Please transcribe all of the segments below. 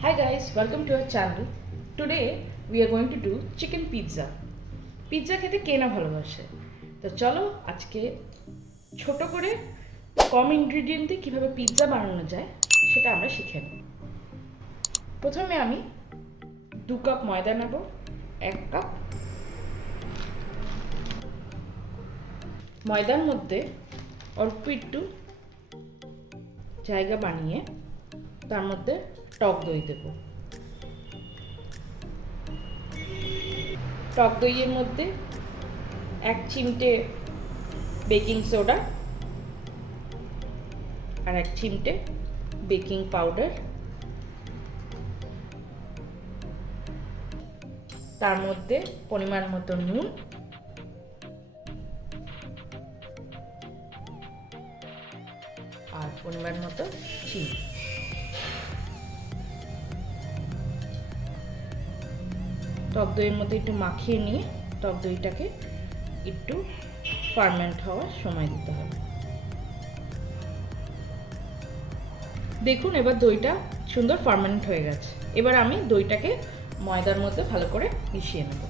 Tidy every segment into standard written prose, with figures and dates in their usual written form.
Hi guys, welcome to our channel. Today we are going to do chicken pizza. Pizza খেতে কে না ভালোবাসে। তো চলো আজকে ছোট করে কম ইনগ্রেডিয়েন্টে কিভাবে পিৎজা বানানো যায় সেটা আমরা শিখে নেব। প্রথমে আমি 2 কাপ ময়দা নেব, 1 কাপ। ময়দার মধ্যে অল্প একটু জায়গা বানিয়ে তার মধ্যে টক দই দেব। টক দইয়ের মধ্যে 1 চিমটে বেকিং সোডা আর 1 চিমটে বেকিং পাউডার, তার মধ্যে পরিমাণ মতো নুন আর পরিমাণ মতো চিনি। টক দইয়ের মধ্যে একটু মাখিয়ে নিয়ে টক দইটাকে একটু ফার্মেন্ট হওয়ার সময় দিতে হবে। দেখুন এবার দইটা সুন্দর ফার্মেন্ট হয়ে গেছে। এবার আমি দইটাকে ময়দার মধ্যে ভালো করে মিশিয়ে নেব।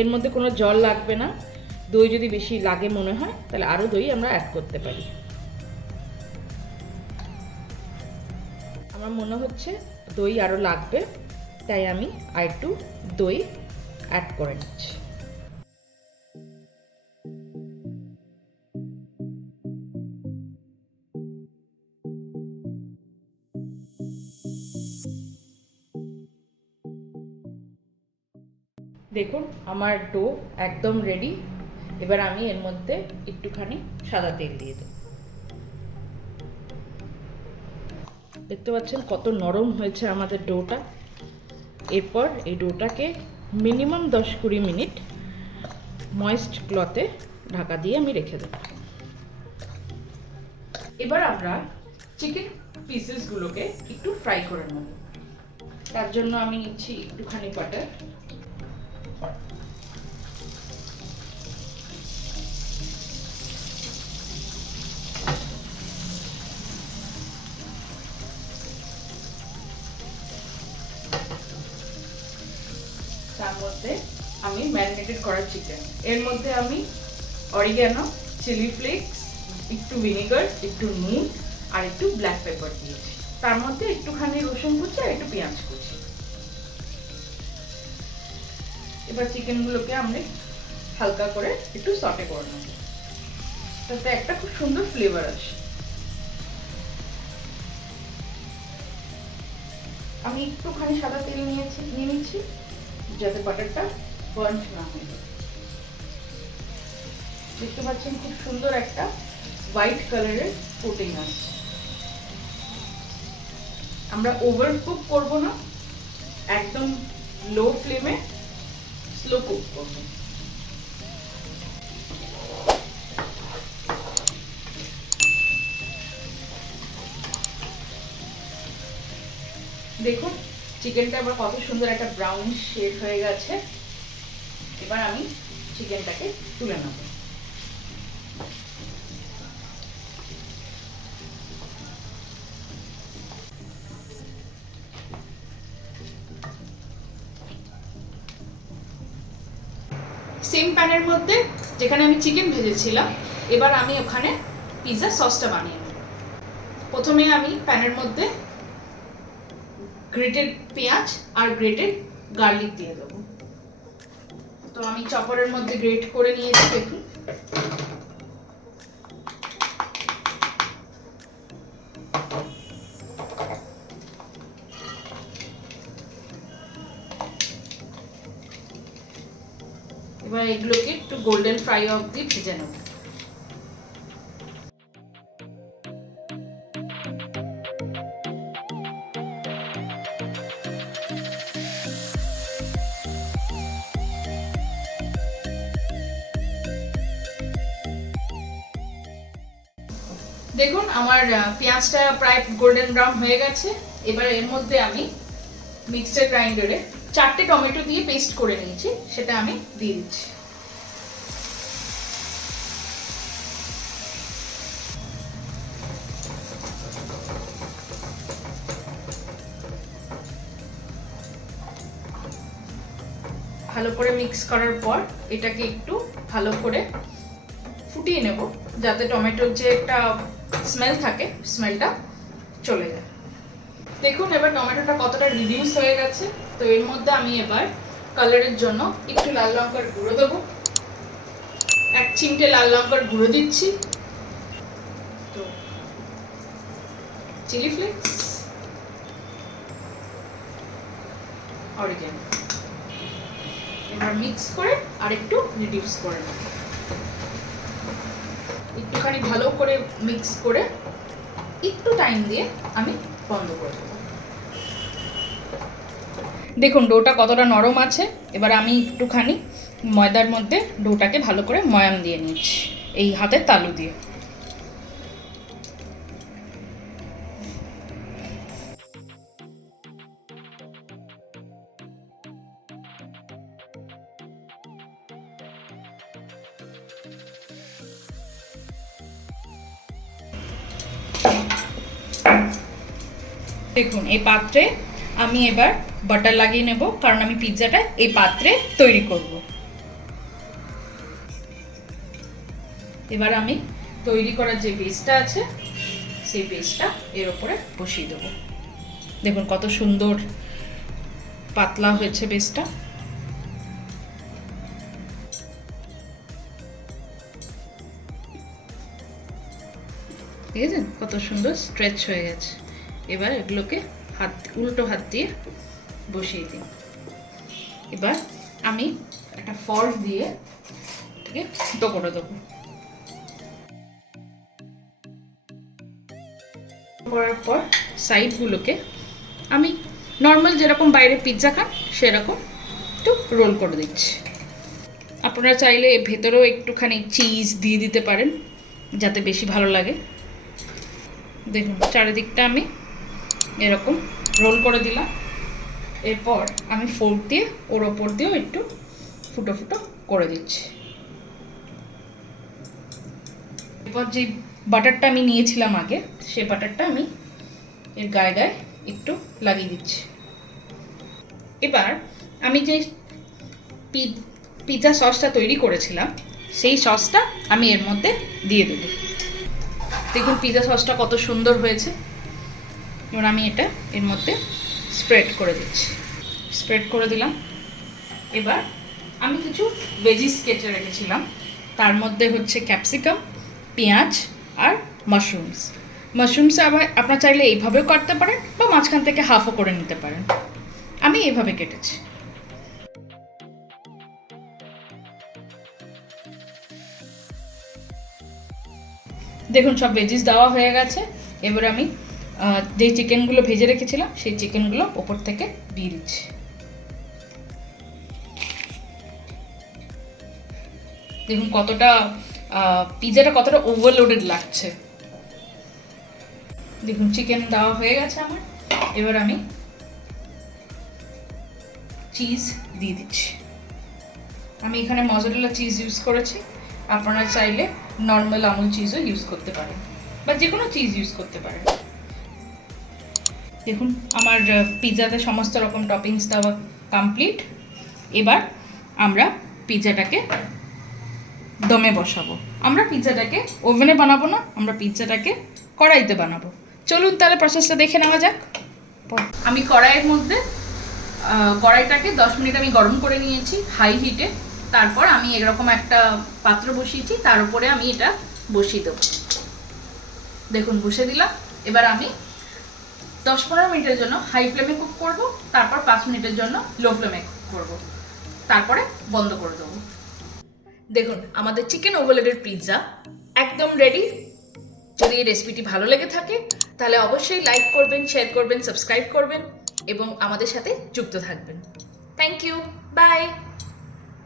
এর মধ্যে কোনো জল লাগবে না। দই যদি বেশি লাগে মনে হয় তাহলে আরও দই আমরা অ্যাড করতে পারি। আমার মনে হচ্ছে দই আরও লাগবে, তাই আমি আরেকটু দই অ্যাড করে নিচ্ছি। দেখুন আমার ডো একদম রেডি। এবার আমি এর মধ্যে একটুখানি সাদা তেল দিয়ে দেব। দেখতে পাচ্ছেন কত নরম হয়েছে আমাদের ডোটা। এরপর এই ডোটাকে মিনিমাম 10-20 মিনিট ময়েস্ট ক্লথে ঢাকা দিয়ে আমি রেখে দেব। এবার আমরা চিকেন পিসেসগুলোকে একটু ফ্রাই করে নেব। তার জন্য আমি নিচ্ছি একটুখানি বাটার, তার মধ্যে আমি ম্যারিনেটেড করা চিকেন, এর মধ্যে আমি অরিগ্যানো, চিলি ফ্লেক্স, একটু ভিনেগার, একটু নুন আর একটু ব্ল্যাক পেপার দিয়েছি। তার মধ্যে একটুখানি রসুন কুচি আর একটু পেঁয়াজ কুচি। এবার চিকেনগুলোকে আমি হালকা করে একটু সটে করে নেব, তাতে একটা খুব সুন্দর ফ্লেভার আসে। আমি একটুখানি সাদা তেল নিয়ে নিচ্ছি যাতে বাটারটা বার্ন না হয়। দেখতে পাচ্ছেন খুব সুন্দর একটা হোয়াইট কালারের কোটিং আসছে। আমরা ওভার কুক করব না, একদম লো ফ্লেমে স্লো কুক করব। দেখুন চিকেনটা আবার কত সুন্দর একটা ব্রাউন শেড হয়ে গেছে। এবার আমি চিকেনটাকে তুলে নেব। সেম প্যানের মধ্যে যেখানে আমি চিকেন ভেজেছিলাম, এবার আমি ওখানে পিৎজা সসটা বানিয়ে নেব। প্রথমে আমি প্যানের মধ্যে গ্রেটেড পেঁয়াজ আর গ্রেটেড গার্লিক দিয়ে দেবো। তো আমি চপারের মধ্যে গ্রেট করে নিয়েছি। দেখুন এবার এগুলোকে একটু গোল্ডেন ফ্রাই অবধি ভেজে নেব। দেখুন আমার পেঁয়াজটা প্রায় গোল্ডেন ব্রাউন হয়ে গেছে। এবার এর মধ্যে আমি মিক্সচার গ্রাইন্ডারে 4টে টমেটো দিয়ে পেস্ট করে নিয়েছি, সেটা আমি দিয়ে দিচ্ছি। ভালো করে মিক্স করার পর এটাকে একটু ভালো করে ফুটিয়ে নেব, যাতে টমেটোর যে একটা স্মেল থাকে স্মেলটা চলে যায়। দেখুন এবার টমেটোটা কতটা রিডিউস হয়ে গেছে। তো এর মধ্যে আমি এবার কালারের জন্য একটু লাল লঙ্কার গুঁড়ো দেবো, 1 চিমটে লাল লঙ্কার গুঁড়ো দিচ্ছি, তো চিলি ফ্লেক্স, অরিগ্যানো। এবার মিক্স করে আর একটু রিডিউস করে নেব। একটুখানি ভালো করে মিক্স করে একটু টাইম দিয়ে আমি বন্ধ করে দেবো। দেখুন ডোটা কতটা নরম আছে। এবার আমি একটুখানি ময়দার মধ্যে ডোটাকে ভালো করে ময়াম দিয়ে নিচ্ছি এই হাতের তালু দিয়ে। দেখুন এই পাত্রে আমি এবার বাটার লাগিয়ে নেব, কারণ আমি পিৎজাটা এই পাত্রে তৈরি করব। এবার আমি তৈরি করার যে বেসটা আছে সেই বেসটা এর উপরে বসিয়ে দেবো। দেখুন কত সুন্দর পাতলা হয়েছে বেসটা। ঠিক আছে, কত সুন্দর স্ট্রেচ হয়ে গেছে। এবার এগুলোকে উল্টো হাত দিয়ে বসিয়ে দিই। এবার আমি একটা ফর্ক দিয়ে এটাকে ফুটো করে দেবো। করার পর সাইডগুলোকে আমি নর্মাল যেরকম বাইরে পিৎজা খান সেরকম একটু রোল করে দিচ্ছি। আপনারা চাইলে ভেতরেও একটুখানি চিজ দিয়ে দিতে পারেন যাতে বেশি ভালো লাগে। দেখুন চারিদিকটা আমি এরকম রোল করে দিলাম। এরপর আমি ফোর্ক দিয়ে ওর ওপর দিয়েও একটু ফুটো ফুটো করে দিচ্ছি। এরপর যে বাটারটা আমি নিয়েছিলাম আগে, সেই বাটারটা আমি এর গায়ে গায়ে একটু লাগিয়ে দিচ্ছি। এবার আমি যে পিৎজা সসটা তৈরি করেছিলাম সেই সসটা আমি এর মধ্যে দিয়ে দেব। দেখুন পিৎজা সসটা কত সুন্দর হয়েছে। এবার আমি এটা এর মধ্যে স্প্রেড করে দিচ্ছি। স্প্রেড করে দিলাম। এবার আমি কিছু ভেজিস কেটে রেখেছিলাম, তার মধ্যে হচ্ছে ক্যাপসিকাম, পেঁয়াজ আর মাশরুমস আবার আপনারা চাইলে এইভাবেও কাটতে পারেন বা মাঝখান থেকে হাফও করে নিতে পারেন। আমি এইভাবে কেটেছি। দেখুন সব ভেজিস দেওয়া হয়ে গেছে। এবার আমি যে চিকেনগুলো ভেজে রেখেছিলাম সেই চিকেনগুলো ওপর থেকে দিয়ে দিচ্ছি। দেখুন কতটা পিৎজাটা কতটা ওভারলোডেড লাগছে। দেখুন চিকেন দেওয়া হয়ে গেছে আমার। এবার আমি চিজ দিয়ে দিচ্ছি। আমি এখানে মজারেলা চিজ ইউজ করেছি, আপনারা চাইলে নর্মাল আমুল চিজও ইউজ করতে পারেন বা যে কোনো চিজ ইউজ করতে পারেন। দেখুন আমার পিৎজাতে সমস্ত রকম টপিংস দেওয়া কমপ্লিট। এবার আমরা পিৎজাটাকে দমে বসাবো। আমরা পিৎজাটাকে ওভেনে বানাবো না, আমরা পিৎজাটাকে কড়াইতে বানাবো। চলুন তাহলে প্রসেসটা দেখে নেওয়া যাক। আমি কড়াইটাকে 10 মিনিট আমি গরম করে নিয়েছি হাই হিটে। তারপর আমি এরকম একটা পাত্র বসিয়েছি, তার উপরে আমি এটা বসিয়ে দেবো। দেখুন বসে দিলাম। এবার আমি 10-15 মিনিটের জন্য হাই ফ্লেমে কুক করব, তারপর 5 মিনিটের জন্য লো ফ্লেমে কুক করব, তারপরে বন্ধ করে দেবো। দেখুন আমাদের চিকেন ওভারলোডেড পিৎজা একদম রেডি। যদি এই রেসিপিটি ভালো লেগে থাকে তাহলে অবশ্যই লাইক করবেন, শেয়ার করবেন, সাবস্ক্রাইব করবেন এবং আমাদের সাথে যুক্ত থাকবেন। Thank you, by.